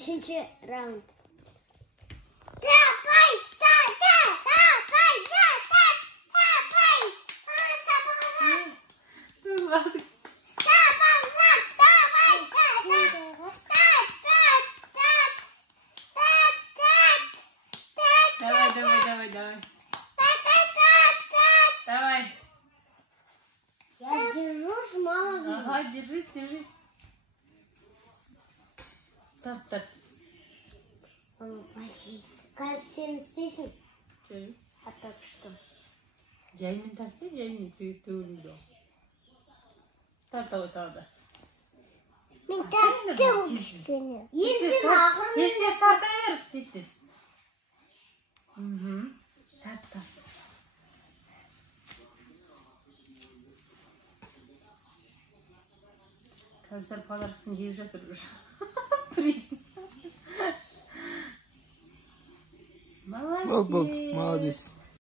5-ci rauнд. Dur artık. Давай. Давай. Я держусь, мама видит. Ага, держись. Тарт. Он боится. Кажется, сен істейсің. Жай. А так что? Жаймен тартса, жаймен цветті өлімді. Тарта отады. Мен тартым кішкене. Енді ақырын. Тез тарта бер, тез. Тарт. Кәусар подаркасын жеп жатыр уже. Приз. Молодец.